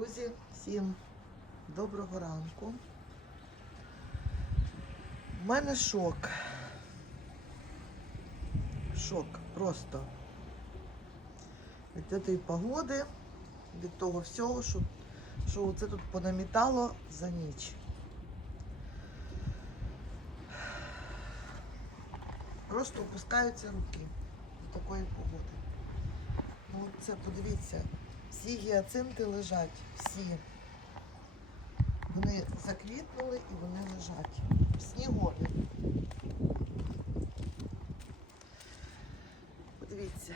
Друзі, всім доброго ранку. У мене шок. Шок просто. Від цієї погоди, від того всього, що, що це тут понамітало за ніч. Просто опускаються руки з такої погоди. Ну, це подивіться, всі гіацинти лежать, всі. Вони заквітнули і вони лежать. Снігові. Подивіться.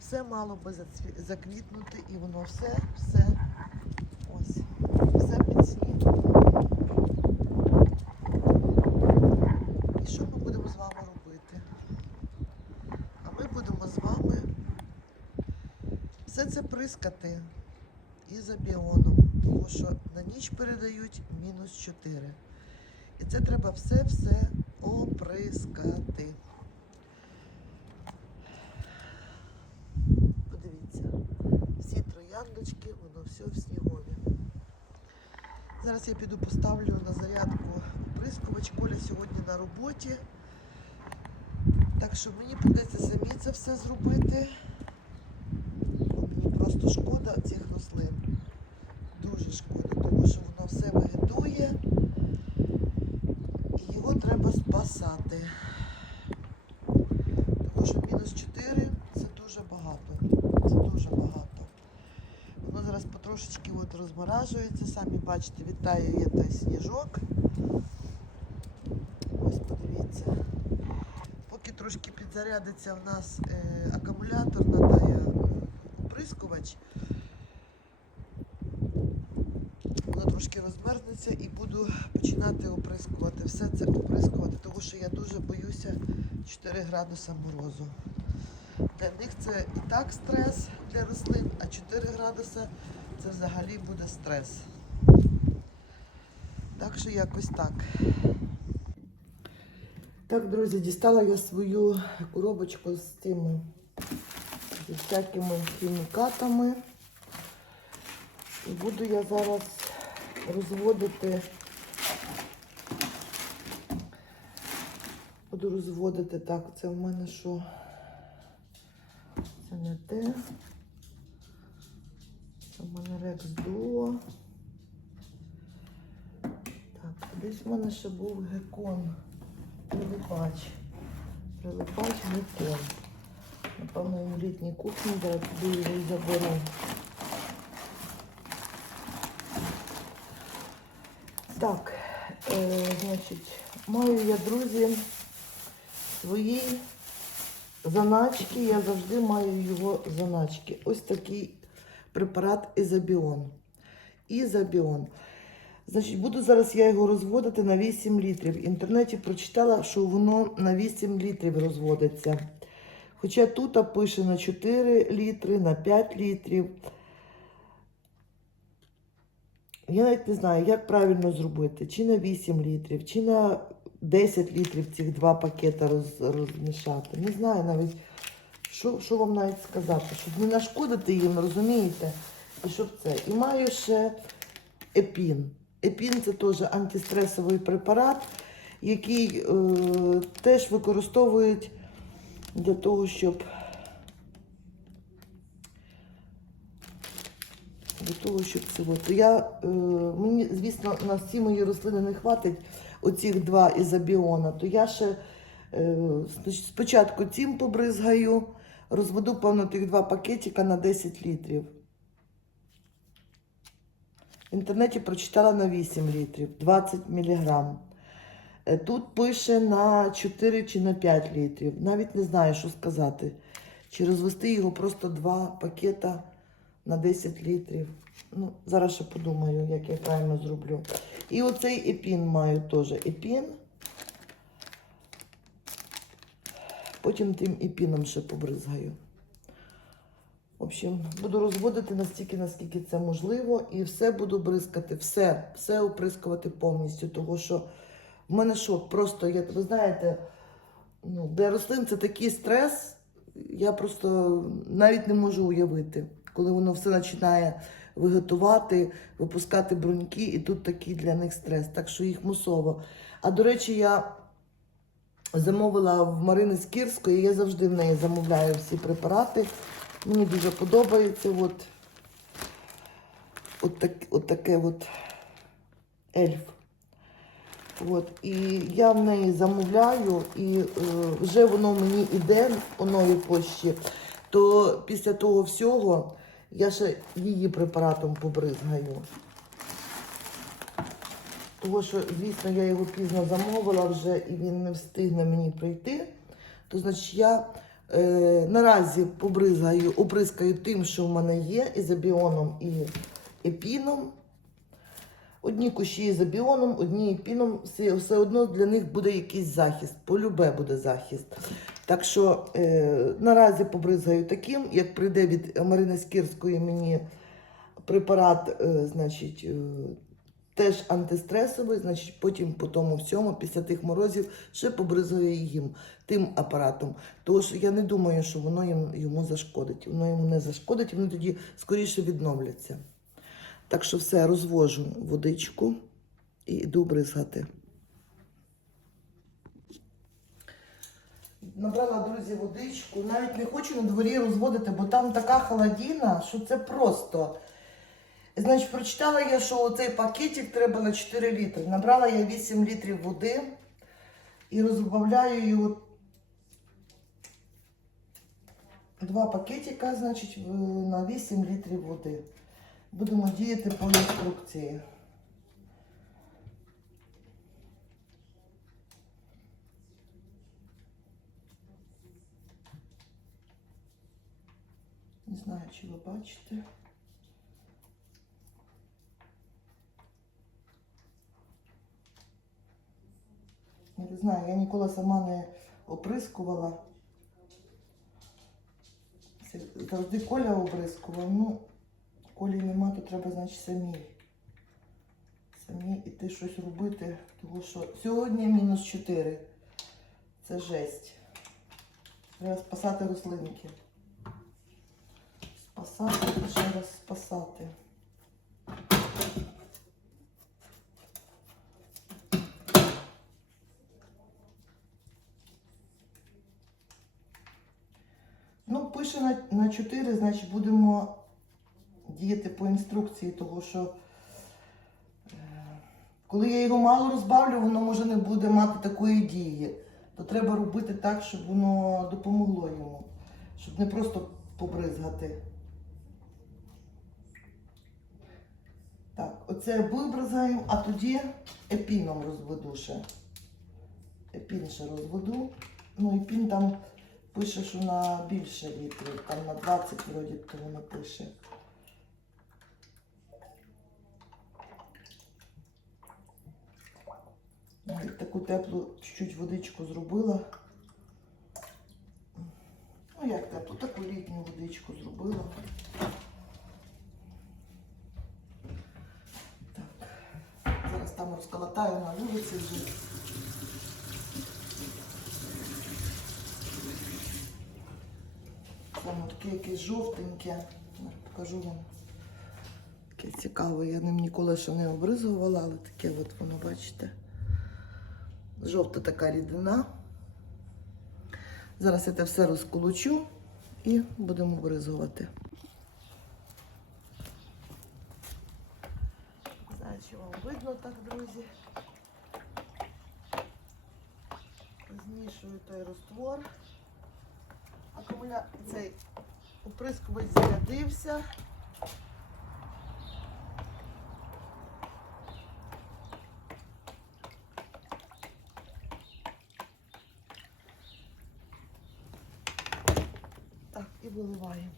Все мало би заквітнути і воно все, все, ось, все під сніг. І що ми будемо з вами робити? А ми будемо з вами все це прискати ізобіоном, тому що на ніч передають мінус 4. І це треба все-все оприскати. Подивіться, всі трояндочки, воно все в снігові. Зараз я піду поставлю на зарядку оприскувач. Коля сьогодні на роботі. Так що мені прийдеться самі це все зробити. Цих рослин. Дуже шкода, тому що воно все вегетує і його треба спасати. Тому що мінус 4 це дуже багато. Це дуже багато. Воно зараз потрошечки от розморажується, самі бачите, вітає є той сніжок. Ось подивіться. Поки трошки підзарядиться в нас е, акумулятор на той е, оприскувач, воно трошки розмерзнеться і буду починати оприскувати. Все це оприскувати, тому що я дуже боюся 4 градуса морозу. Для них це і так стрес для рослин, а 4 градуса це взагалі буде стрес. Так що якось так. Так, друзі, дістала я свою коробочку з тими зі всякими хімікатами. І буду я зараз розводити. Буду розводити так, це в мене що? Це не те. Це в мене Рекс Дуо. Так, десь в мене ще був гекон. Прилипач. Прилипач гекон. Напевно, в літній кухні, зараз туди його заберу. Так, е, значить, маю я, друзі, свої заначки. Я завжди маю його заначки. Ось такий препарат Ізобіон. Ізобіон. Значить, буду зараз я його розводити на 8 літрів. В інтернеті прочитала, що воно на 8 літрів розводиться. Хоча тут пише на 4 літри, на 5 літрів. Я навіть не знаю, як правильно зробити. Чи на 8 літрів, чи на 10 літрів цих два пакета роз, розмішати. Не знаю навіть, що, що вам навіть сказати. Щоб не нашкодити їм, розумієте? І щоб це. І маю ще епін. Епін це теж антистресовий препарат, який е, теж використовують для того, щоб для того, щоб це от. Я, е, мені, звісно, на всі мої рослини не хватить оцих два ізобіона, то я ще е, спочатку цим побризгаю, розведу, певно, тих два пакетика на 10 літрів. В інтернеті прочитала на 8 літрів, 20 мг. Тут пише на 4 чи на 5 літрів. Навіть не знаю, що сказати. Чи розвести його просто два пакета на 10 літрів. Ну, зараз ще подумаю, як я правильно зроблю. І оцей епін маю теж епін. Потім тим епіном ще побризгаю. В общем, буду розводити настільки, наскільки це можливо, і все буду бризкати, все, все оприскувати повністю. Того що в мене шок, просто, як ви знаєте, ну, для рослин це такий стрес, я просто навіть не можу уявити. Коли воно все починає виготувати, випускати бруньки, і тут такий для них стрес. Так що їх мусово. А до речі, я замовила в Марини Скірської, я завжди в неї замовляю всі препарати. Мені дуже подобається. От, от, так, от таке от ельф. От, і я в неї замовляю, і е, вже воно мені іде по новій пошті, то після того всього я ще її препаратом побризгаю. Тому що, звісно, я його пізно замовила вже і він не встигне мені прийти. То значить я е, наразі побризгаю, оприскаю тим, що в мене є, ізобіоном і епіном. Одні кущі з біоном, одні піном, все, все одно для них буде якийсь захист. Полюбе буде захист. Так що е, наразі побризгаю таким, як прийде від Марини Скірської мені препарат, е, значить, е, теж антистресовий, значить, потім по тому всьому, після тих морозів, ще побризгаю їм тим апаратом. Що я не думаю, що воно їм, йому зашкодить. Воно йому не зашкодить, вони тоді скоріше відновляться. Так що все, розвожу водичку і йду бризгати. Набрала, друзі, водичку. Навіть не хочу на дворі розводити, бо там така холодина, що це просто. Значить, прочитала я, що цей пакетик треба на 4 літри. Набрала я 8 літрів води і розбавляю його. Два пакетика, значить, на 8 літрів води. Будемо діяти по інструкції. Знаю, чи ви бачите. Я не знаю, я ніколи сама не оприскувала. Завжди Коля оприскував. Ну, Колі нема, то треба, значить, самі. Самі іти щось робити. Тому що сьогодні мінус 4. Це жесть. Треба спасати рослинки. Спасати і ще раз спасати. Ну, пише на, на 4, значить будемо діяти по інструкції, того що е, коли я його мало розбавлю, воно може не буде мати такої дії. То треба робити так, щоб воно допомогло йому, щоб не просто побризгати. Так, оце вибризгаємо, а тоді епіном розведу ще. Епін ще розведу. Ну, епін там пише, що на більше літрів, там на 20 вроді то воно пише. Таку теплу чуть-чуть водичку зробила. Ну як теплу, таку літню водичку зробила. Там розколотаю на вулиці вже. Воно таке якесь жовтеньке. Покажу вам. Таке цікаве, я ним ніколи ще не обризувала, але таке от воно, бачите. Жовта така рідина. Зараз я це все розколочу і будемо обризувати. Не знаю, видно так, друзі. Змішую той роствор. Акумуля... цей оприскувач зарядився. Так, і виливаємо.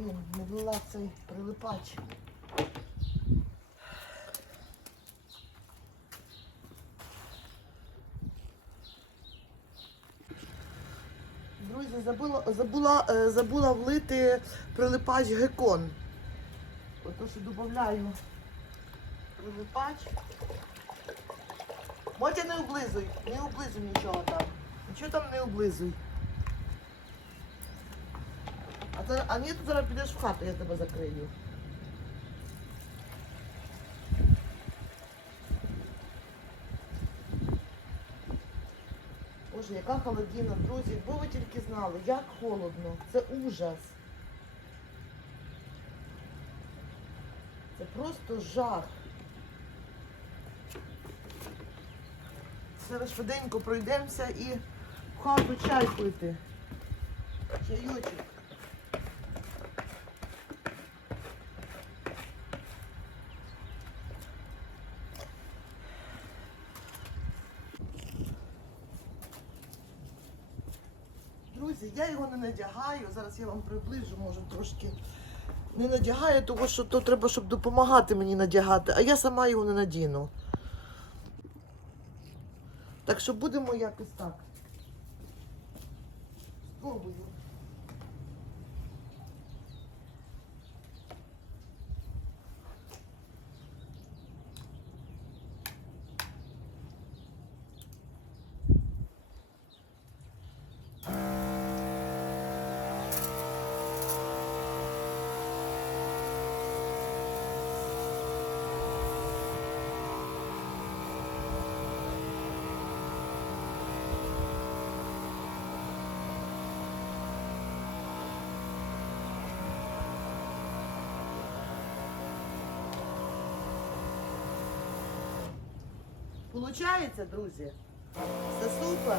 Блін, не влила цей прилипач. Друзі, забула, забула, е, забула влити прилипач гекон. Ото що додаю прилипач. Мотя не облизуй, не облизуй нічого там. Нічого там не облизуй. А, зараз, а ні, ти зараз підеш в хату, я тебе закрию. Боже, яка холодина, друзі, якби ви тільки знали, як холодно. Це ужас. Це просто жах. Зараз швиденько пройдемося і в хату чай пити. Чайочок. Друзі, я його не надягаю. Зараз я вам приближу, може трошки. Не надягаю, тому що то треба, щоб допомагати мені надягати, а я сама його не надіну. Так що будемо якось так. Спробую. Получається, друзі? Все супер.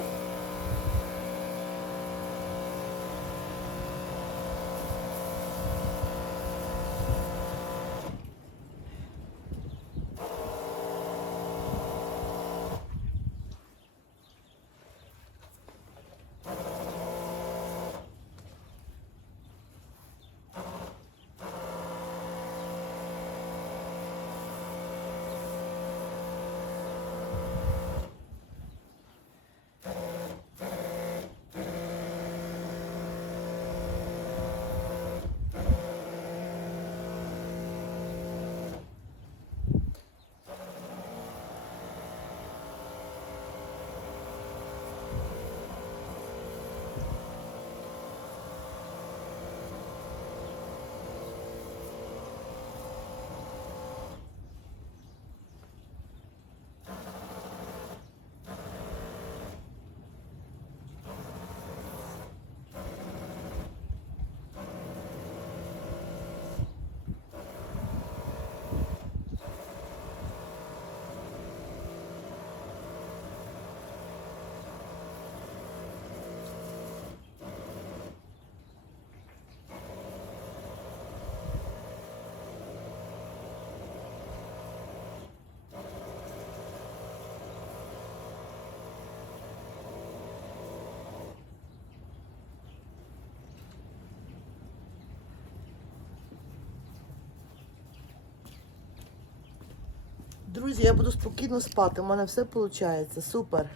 Друзі, я буду спокійно спати. У мене все виходить. Супер.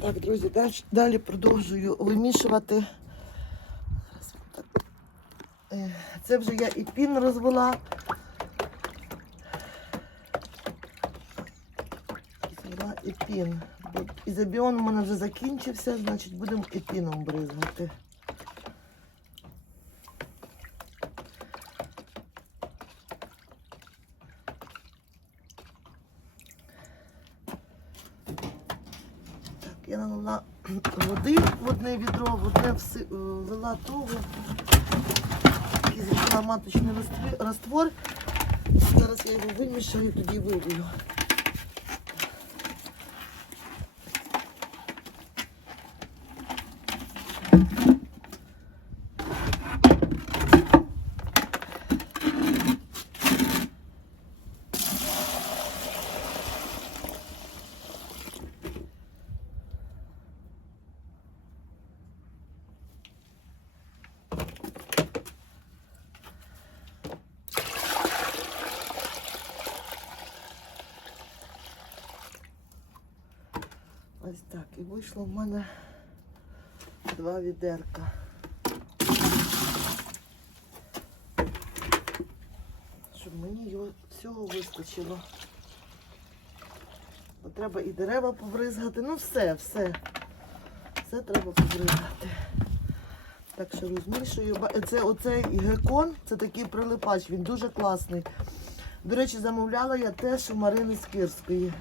Так, друзі, далі- продовжую вимішувати. Е, Це вже я і пін розвела. Розвела і пін. Ізобіон у мене вже закінчився, значить будемо і піном бризгати. Так, я налила води в одне відро, води ввела е, того. І маточний раствор. Зараз я його вимішаю, і тоді вилію. Ось так. І вийшло в мене два відерка. Щоб мені його всього вистачило. Бо треба і дерева побризгати. Ну все, все. Все треба побризгати. Так що розмішую. Це оцей гекон, це такий прилипач, він дуже класний. До речі, замовляла я теж у Марини Скирської.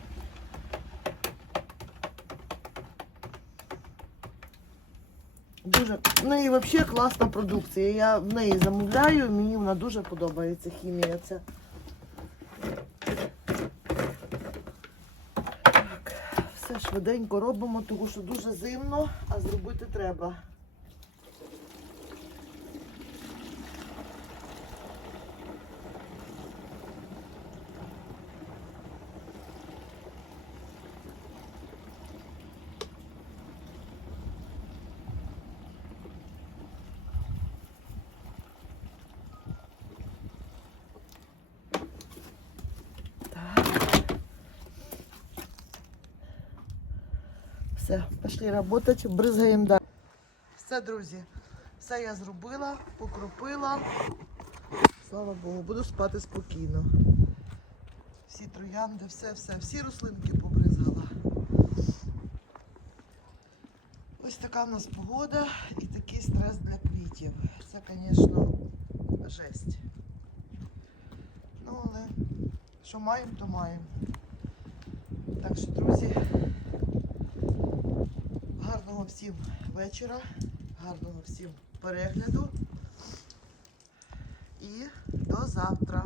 Дуже в неї взагалі класна продукція. Я в неї замовляю, мені вона дуже подобається хімія. Ця. Так, все швиденько робимо, тому що дуже зимно, а зробити треба. Все, пішли працювати, бризгаємо далі. Все, друзі, все я зробила, покропила. Слава Богу, буду спати спокійно. Всі троянди, все, все, всі рослинки побризгала. Ось така в нас погода і такий стрес для квітів. Це, звісно, жесть. Ну, але що маємо, то маємо. Так що, друзі, всім вечора, гарного всім перегляду і до завтра.